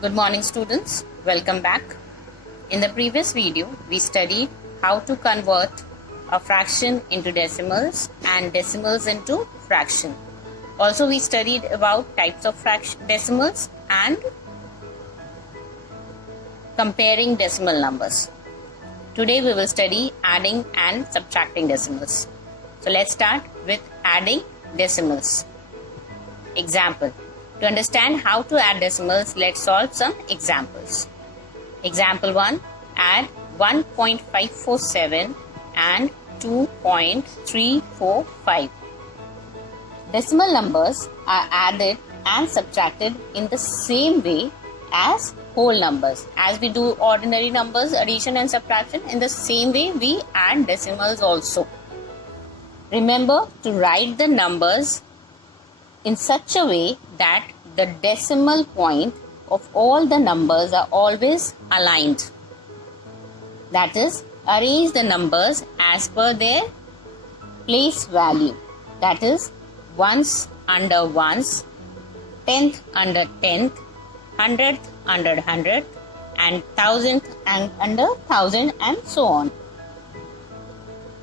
Good morning students, welcome back. In the previous video, we studied how to convert a fraction into decimals and decimals into fraction. Also we studied about types of decimals and comparing decimal numbers. Today we will study adding and subtracting decimals. So let's start with adding decimals. Example. To understand how to add decimals, let's solve some examples. Example 1. Add 1.547 and 2.345. Decimal numbers are added and subtracted in the same way as whole numbers. As we do ordinary numbers, addition and subtraction, in the same way we add decimals also. Remember to write the numbers in such a way that the decimal point of all the numbers are always aligned. That is, arrange the numbers as per their place value. That is, ones under ones, tenth under tenth, hundredth under hundredth, and thousandth and under thousand, and so on.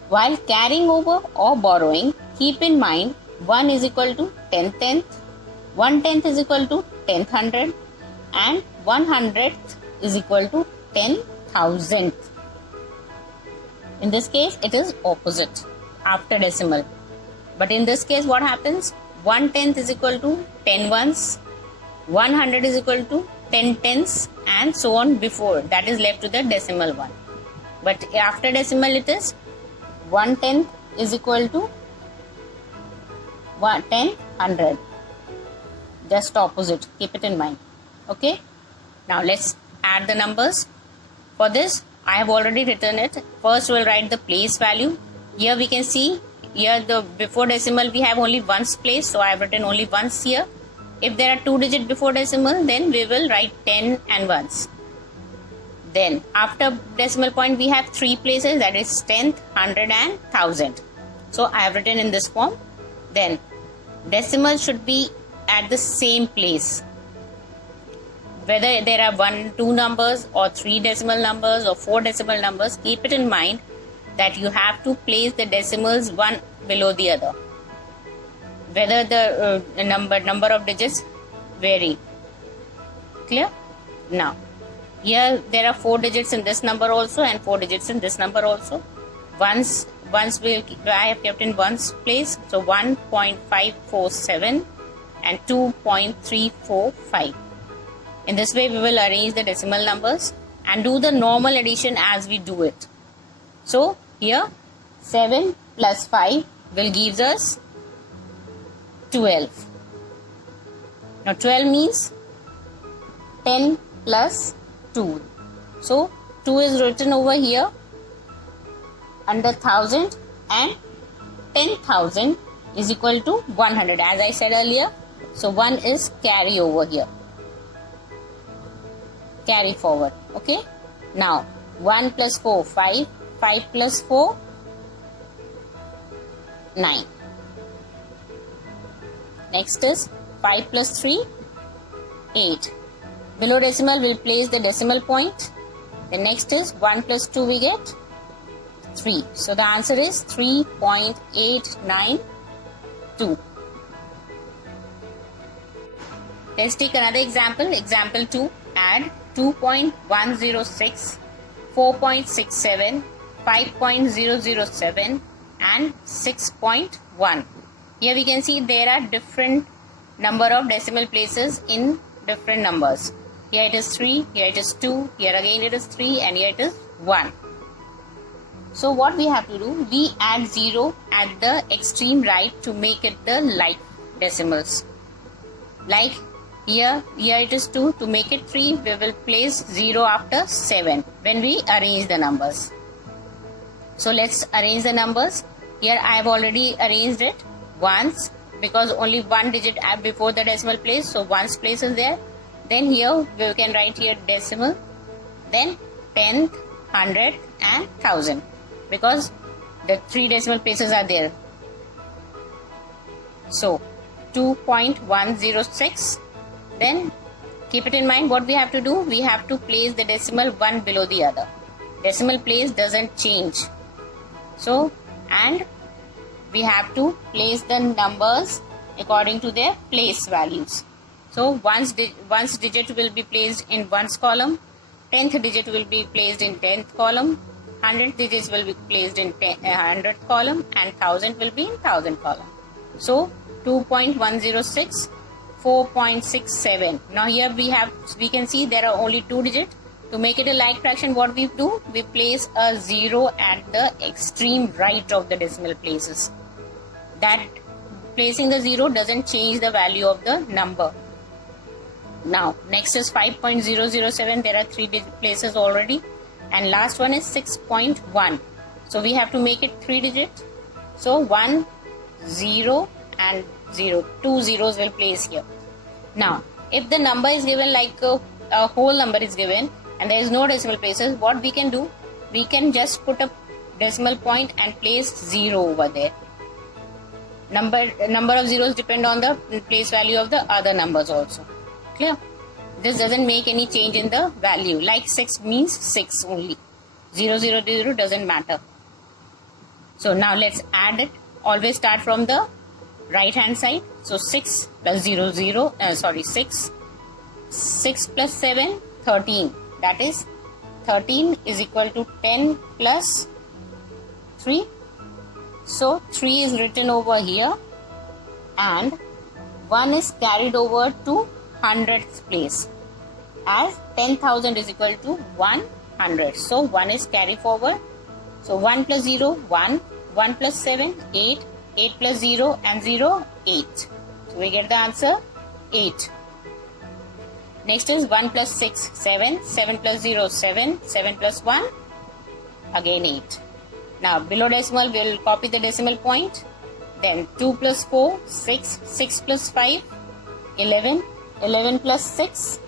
While carrying over or borrowing, keep in mind 1 is equal to 10 tenth, 1 tenth is equal to 10th hundred, and 100th is equal to 10,000th. In this case, it is opposite after decimal. But in this case, what happens? 1 tenth is equal to 10 ones, 100 is equal to 10 tenths, and so on before. That is left to the decimal one. But after decimal, it is 1 tenth is equal to 10/100. Just opposite. Keep it in mind. Okay. Now let's add the numbers. For this, I have already written it. First, we'll write the place value. Here we can see, here the before decimal we have only ones place, so I have written only ones here. If there are 2 digits before decimal, then we will write 10 and ones. Then after decimal point we have 3 places, that is tenth, hundred, and thousand. So I have written in this form. Then decimal should be at the same place. Whether there are 1, 2 numbers or 3 decimal numbers or 4 decimal numbers, keep it in mind that you have to place the decimals one below the other. Whether the number of digits vary. Clear? Now, here there are 4 digits in this number also and 4 digits in this number also. Once I have kept in ones place, so 1.547 and 2.345. In this way we will arrange the decimal numbers and do the normal addition as we do it. So here 7 plus 5 will give us 12. Now 12 means 10 plus 2. So 2 is written over here under 1000 and 10,000 is equal to 100, as I said earlier. So 1 is carry over here. Carry forward. Okay. Now 1 plus 4, 5. 5 plus 4, 9. Next is 5 plus 3, 8. Below decimal we'll place the decimal point. The next is 1 plus 2 we get 3. So the answer is 3.892. Let's take another example. Example 2. Add 2.106, 4.67, 5.007 and 6.1. Here we can see there are different number of decimal places in different numbers. Here it is 3, here it is 2, here again it is 3, and here it is 1. So what we have to do, we add 0 at the extreme right to make it the like decimals. Like here it is 2, to make it 3 we will place 0 after 7 when we arrange the numbers. So let's arrange the numbers. Here I have already arranged it once because only 1 digit before the decimal place, so ones place is there. Then here we can write here decimal, then tenth, hundred and thousand because the 3 decimal places are there. So 2.106, then keep it in mind what we have to do. We have to place the decimal one below the other. Decimal place doesn't change. So, and we have to place the numbers according to their place values. So, ones digit will be placed in ones column, 10th digit will be placed in 10th column, 100 digits will be placed in 100th column, and 1000 will be in 1000 column. So, 2.106, 4.67. Now here we can see there are only 2 digits. To make it a like fraction, what we do? We place a 0 at the extreme right of the decimal places. That placing the 0 doesn't change the value of the number. Now next is 5.007. There are 3 places already, and last one is 6.1. So we have to make it 3 digits. So 1, 0 and 0. 2 zeros will place here. Now if the number is given like a whole number is given and there is no decimal places, what we can do? We can just put a decimal point and place 0 over there. Number of zeros depend on the place value of the other numbers also. Clear? This doesn't make any change in the value. Like 6 means 6 only. 0, 0, 0 doesn't matter. So now let's add it. Always start from the right hand side. So 6 plus 0, 0, 6. 6 plus 7, 13. That is 13 is equal to 10 plus 3. So 3 is written over here and 1 is carried over to 100th place as 10,000 is equal to 100. So 1 is carried forward. So 1 plus 0, 1. 1 plus 7, 8. 8 plus 0 and 0, 8. So we get the answer 8. Next is 1 plus 6, 7. 7 plus 0, 7. 7 plus 1, again 8. Now below decimal we will copy the decimal point. Then 2 plus 4, 6. 6 plus 5, 11. 11 plus 6,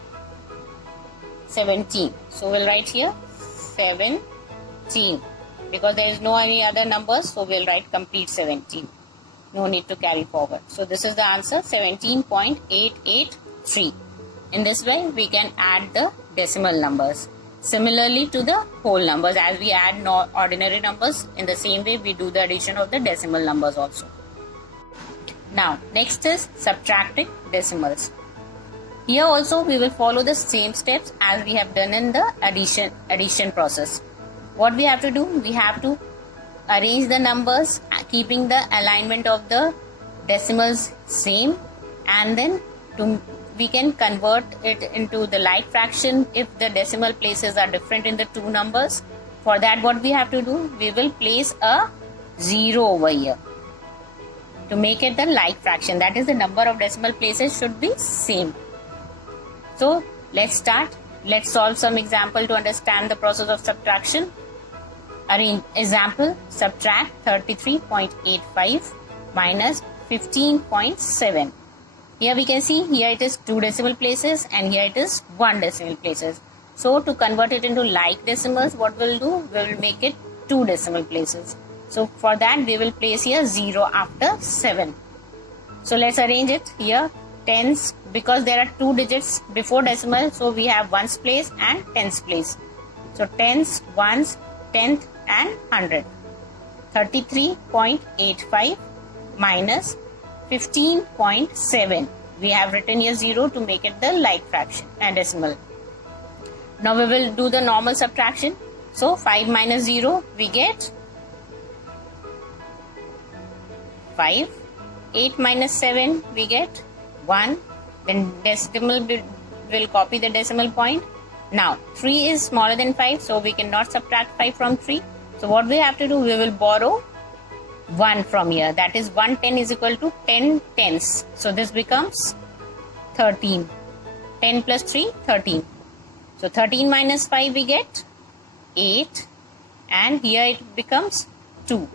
17. So we'll write here 17. Because there is no any other numbers, so we'll write complete 17. No need to carry forward. So this is the answer, 17.883. In this way, we can add the decimal numbers. Similarly to the whole numbers, as we add ordinary numbers, in the same way we do the addition of the decimal numbers also. Now, next is subtracting decimals. Here also we will follow the same steps as we have done in the addition process. What we have to do? We have to arrange the numbers keeping the alignment of the decimals same, and then we can convert it into the like fraction if the decimal places are different in the two numbers. For that, what we have to do? We will place a 0 over here to make it the like fraction. That is, the number of decimal places should be same. So let's start. Let's solve some example to understand the process of subtraction. Example, subtract 33.85 minus 15.7. Here we can see, here it is 2 decimal places and here it is 1 decimal places. So to convert it into like decimals, what we'll do? We will make it 2 decimal places. So for that we will place here 0 after 7. So let's arrange it here. Tens, because there are 2 digits before decimal, so we have ones place and tens place. So tens, ones, tenth and 100. 33.85 minus 15.7. We have written here 0 to make it the like fraction and decimal. Now we will do the normal subtraction. So 5 minus 0, we get 5. 8 minus 7, we get 1. Then decimal will copy the decimal point. Now 3 is smaller than 5, so we cannot subtract 5 from 3. So what we have to do? We will borrow 1 from here. That is 1 10 is equal to 10 tenths. So this becomes 13. 10 plus 3, 13. So 13 minus 5 we get 8, and here it becomes 2.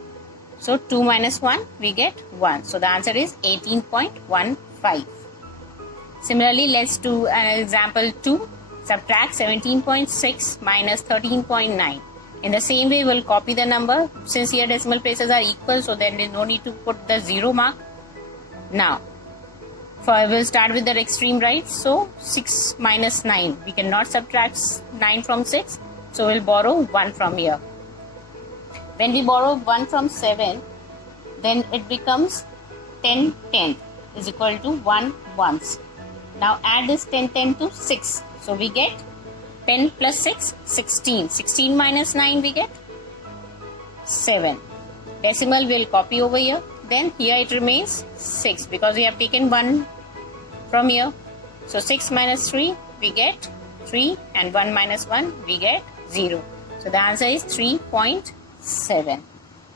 So 2 minus 1 we get 1. So the answer is 18.15. Similarly, let's do an example 2. Subtract 17.6 minus 13.9. In the same way, we'll copy the number. Since here decimal places are equal, so there is no need to put the 0 mark. Now, We'll start with the extreme right. So 6 minus 9. We cannot subtract 9 from 6. So we'll borrow 1 from here. When we borrow 1 from 7, then it becomes 10 tenth is equal to 1 once. Now add this 10 tenth to 6. So we get 10 plus 6, 16. 16 minus 9 we get 7. Decimal we'll copy over here. Then here it remains 6 because we have taken 1 from here. So 6 minus 3 we get 3 and 1 minus 1 we get 0. So the answer is 3.7.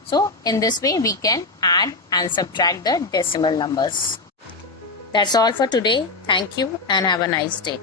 So in this way we can add and subtract the decimal numbers. That's all for today. Thank you and have a nice day.